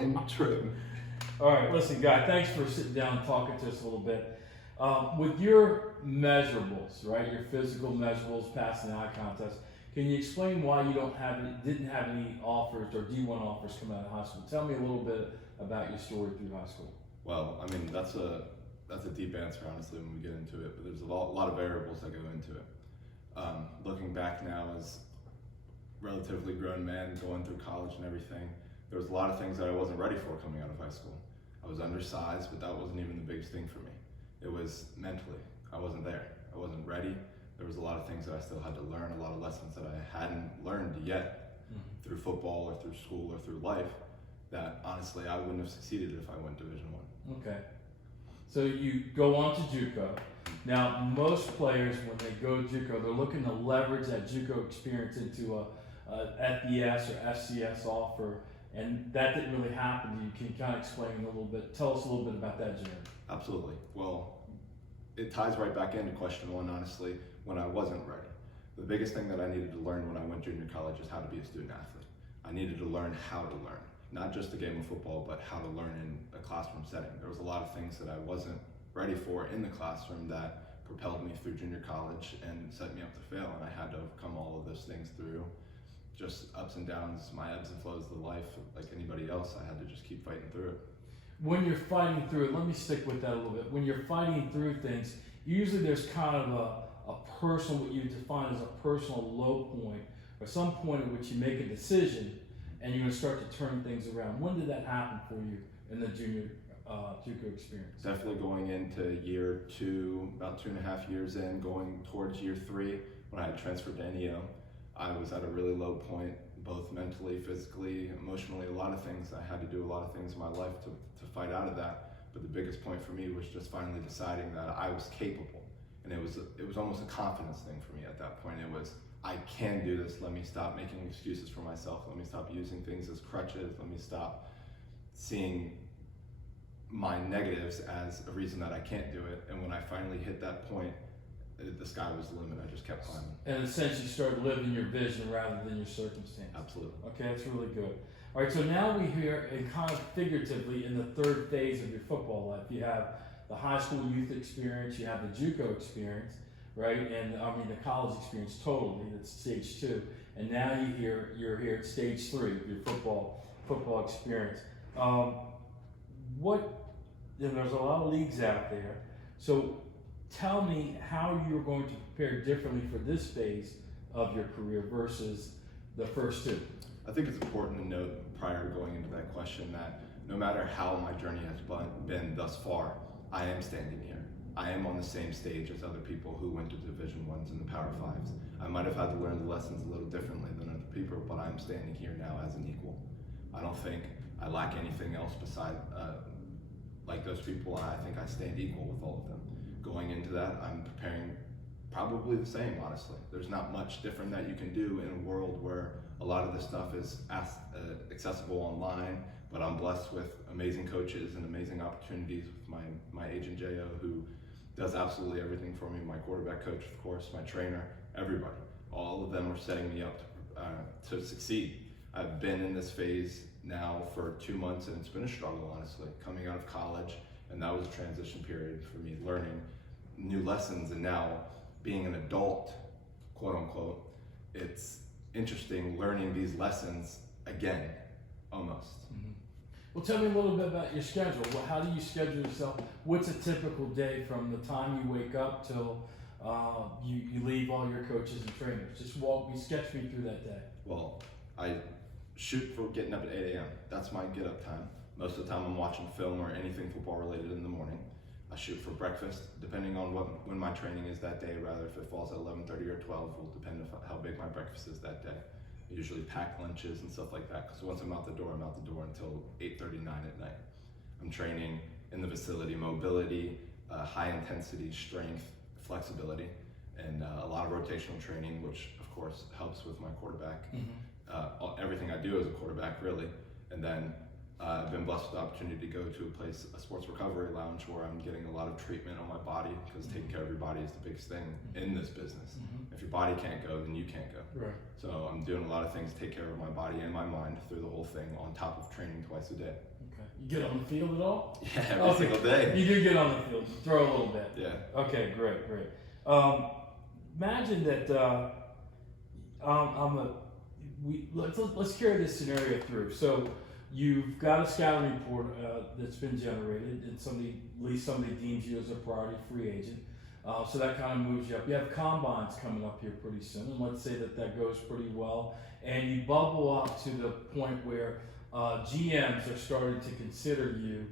same trip. All right, listen, Guy, thanks for sitting down and talking to us a little bit. With your measurables, right, your physical measurables, passing the eye contest, can you explain why you didn't have any offers or D1 offers coming out of high school? Tell me a little bit about your story through high school. Well, I mean, that's a deep answer, honestly, when we get into it, but there's a lot of variables that go into it. Looking back now as a relatively grown man going through college and everything, there was a lot of things that I wasn't ready for coming out of high school. I was undersized, but that wasn't even the biggest thing for me. It was mentally. I wasn't there. I wasn't ready. There was a lot of things that I still had to learn, a lot of lessons that I hadn't learned yet through football or through school or through life that honestly I wouldn't have succeeded if I went Division I. Okay. So you go on to JUCO. Now, most players, when they go JUCO, they're looking to leverage that JUCO experience into a FBS or FCS offer, and that didn't really happen. You can kind of explain a little bit, tell us a little bit about that journey. Absolutely. Well, it ties right back into question one, honestly, when I wasn't ready. The biggest thing that I needed to learn when I went junior college is how to be a student athlete. I needed to learn how to learn, not just the game of football, but how to learn in a classroom setting. There was a lot of things that I wasn't ready for in the classroom that propelled me through junior college and set me up to fail, and I had to overcome all of those things through just ups and downs, my ebbs and flows of life. Like anybody else, I had to just keep fighting through it. When you're fighting through it, let me stick with that a little bit. When you're fighting through things, usually there's kind of a personal, what you define as a personal low point, or some point at which you make a decision and you're going to start to turn things around. When did that happen for you in the junior JUCO experience? Definitely going into year two, about 2.5 years in, going towards year three, when I had transferred to NEO, I was at a really low point, both mentally, physically, emotionally, a lot of things. I had to do a lot of things in my life to fight out of that. But the biggest point for me was just finally deciding that I was capable. And it was almost a confidence thing for me at that point. It was, I can do this. Let me stop making excuses for myself. Let me stop using things as crutches. Let me stop seeing my negatives as a reason that I can't do it. And when I finally hit that point, the sky was the limit. I just kept climbing. And essentially started living your vision rather than your circumstance. Absolutely. Okay, that's really good. All right, so now we hear, and kind of figuratively, in the third phase of your football life, you have the high school youth experience, you have the JUCO experience, right? And I mean the college experience totally, that's stage 2. And now you're here at stage 3, your football experience. There's a lot of leagues out there. So tell me how you're going to prepare differently for this phase of your career versus the first 2. I think it's important to note prior to going into that question that no matter how my journey has been thus far, I am standing here. I am on the same stage as other people who went to Division I's and the Power Fives. I might have had to learn the lessons a little differently than other people, but I'm standing here now as an equal. I don't think I lack anything else beside like those people, and I think I stand equal with all of them. Going into that, I'm preparing probably the same, honestly. There's not much different that you can do in a world where a lot of this stuff is accessible online, but I'm blessed with amazing coaches and amazing opportunities with my agent Jo, who does absolutely everything for me, my quarterback coach, of course, my trainer, everybody. All of them are setting me up to succeed. I've been in this phase now for 2 months, and it's been a struggle, honestly, coming out of college, and that was a transition period for me, learning new lessons, and now being an adult, quote unquote, it's interesting learning these lessons again, almost. Mm-hmm. Well, tell me a little bit about your schedule. Well, how do you schedule yourself? What's a typical day from the time you wake up till you leave all your coaches and trainers? Just sketch me through that day. Well, I shoot for getting up at 8 a.m. That's my get up time. Most of the time I'm watching film or anything football related in the morning. I shoot for breakfast, depending on when my training is that day, rather if it falls at 11:30 or 12 will depend on how big my breakfast is that day. I usually pack lunches and stuff like that, because once I'm out the door until 8:39 at night. I'm training in the facility, mobility, high intensity, strength, flexibility, and a lot of rotational training, which of course helps with my quarterback. Mm-hmm. Everything I do as a quarterback, really. And then I've been blessed with the opportunity to go to a sports recovery lounge where I'm getting a lot of treatment on my body, because taking care of your body is the biggest thing in this business. If your body can't go, then you can't go. Right. So I'm doing a lot of things to take care of my body and my mind through the whole thing, on top of training twice a day. Okay. You get on the field at all? Yeah, every single day. You do get on the field. You throw a little bit. Yeah. Okay, great. Imagine that let's carry this scenario through. So you've got a scouting report that's been generated, and at least somebody deems you as a priority free agent. So that kind of moves you up. You have combines coming up here pretty soon, and let's say that goes pretty well, and you bubble up to the point where GMs are starting to consider you,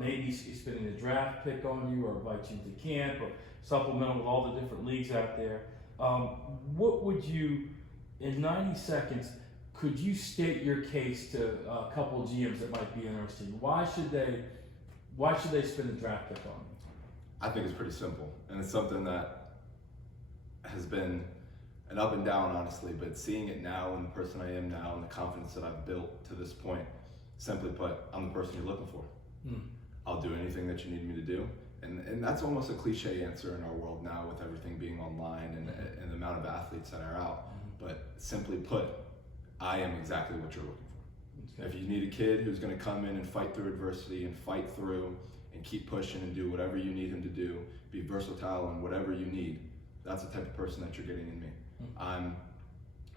maybe spending a draft pick on you, or invite you to camp, or supplemental with all the different leagues out there. What would you, in 90 seconds, could you state your case to a couple of GMs that might be interested? Why should they spend a draft pick on you? I think it's pretty simple, and it's something that has been an up and down, honestly, but seeing it now and the person I am now and the confidence that I've built to this point, simply put, I'm the person you're looking for. I'll do anything that you need me to do. And that's almost a cliche answer in our world now, with everything being online and the amount of athletes that are out. But simply put, I am exactly what you're looking for. Okay. If you need a kid who's going to come in and fight through adversity and fight through and keep pushing and do whatever you need him to do, be versatile on whatever you need, that's the type of person that you're getting in me. I'm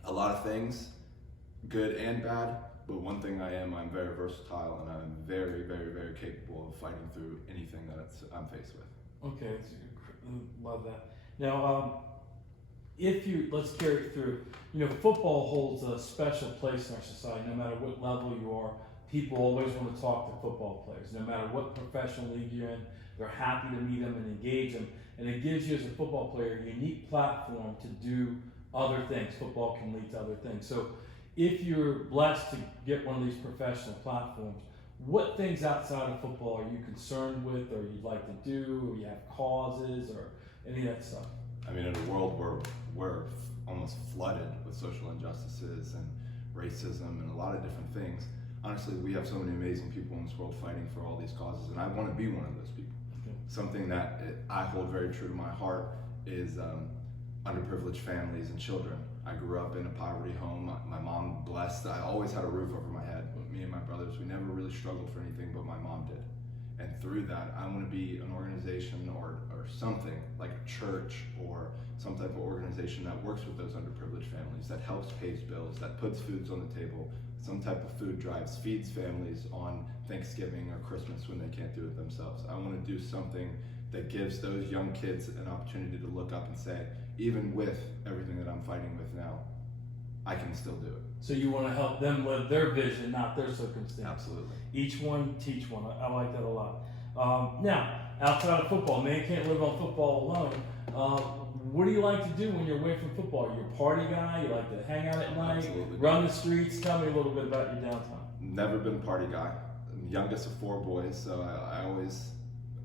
a lot of things, good and bad, but one thing I'm very versatile, and I'm very, very, very capable of fighting through anything that I'm faced with. Okay, love that. Now, let's carry it through. Football holds a special place in our society. No matter what level you are, people always want to talk to football players. No matter what professional league you're in, they're happy to meet them and engage them. And it gives you, as a football player, a unique platform to do other things. Football can lead to other things. So if you're blessed to get one of these professional platforms, what things outside of football are you concerned with, or you'd like to do, or you have causes, or any of that stuff? I mean, in a world where we're almost flooded with social injustices and racism and a lot of different things, honestly, we have so many amazing people in this world fighting for all these causes, and I want to be one of those people. Okay. Something that I hold very true to my heart is underprivileged families and children. I grew up in a poverty home. My mom, blessed, I always had a roof over my head. Me and my brothers, we never really struggled for anything, but my mom did. And through that, I want to be an organization or something like a church or some type of organization that works with those underprivileged families, that helps pay bills, that puts foods on the table, some type of food drives, feeds families on Thanksgiving or Christmas when they can't do it themselves. I want to do something that gives those young kids an opportunity to look up and say, even with everything that I'm fighting with now, I can still do it. So you want to help them live their vision, not their circumstance. Absolutely. Each one, teach one. I like that a lot. Now, outside of football, man can't live on football alone. What do you like to do when you're away from football? You're a party guy? You like to hang out at night? Absolutely. Run the streets? Tell me a little bit about your downtime. Never been a party guy. I'm the youngest of 4 boys, so I always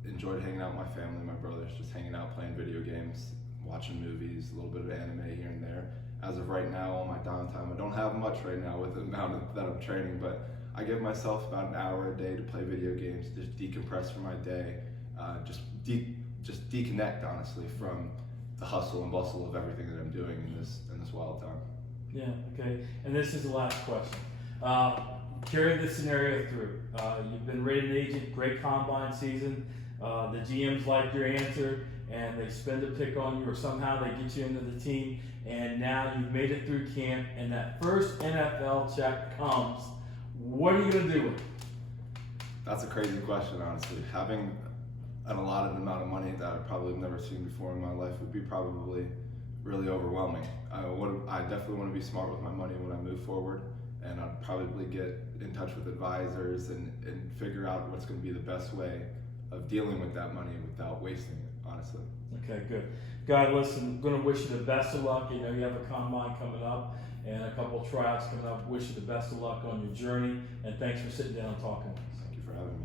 enjoyed hanging out with my family, my brothers, just hanging out, playing video games, watching movies, a little bit of anime here and there. As of right now, on my downtime, I don't have much right now with the amount that I'm training, but I give myself about an hour a day to play video games, just decompress from my day, just deconnect, honestly, from the hustle and bustle of everything that I'm doing in this wild time. Yeah, okay. And this is the last question. Carry this scenario through. You've been rated an agent, great combine season. The GMs like your answer, and they spend a pick on you, or somehow they get you into the team, and now you've made it through camp, and that first NFL check comes. What are you going to do with it? That's a crazy question, honestly. Having an allotted amount of money that I probably have never seen before in my life would be probably really overwhelming. I definitely want to be smart with my money when I move forward, and I'd probably get in touch with advisors and figure out what's going to be the best way of dealing with that money without wasting it, honestly. Okay, good. God, listen, I'm going to wish you the best of luck. You know, you have a combine coming up and a couple of tryouts coming up. Wish you the best of luck on your journey, and thanks for sitting down and talking with us. Thank you for having me.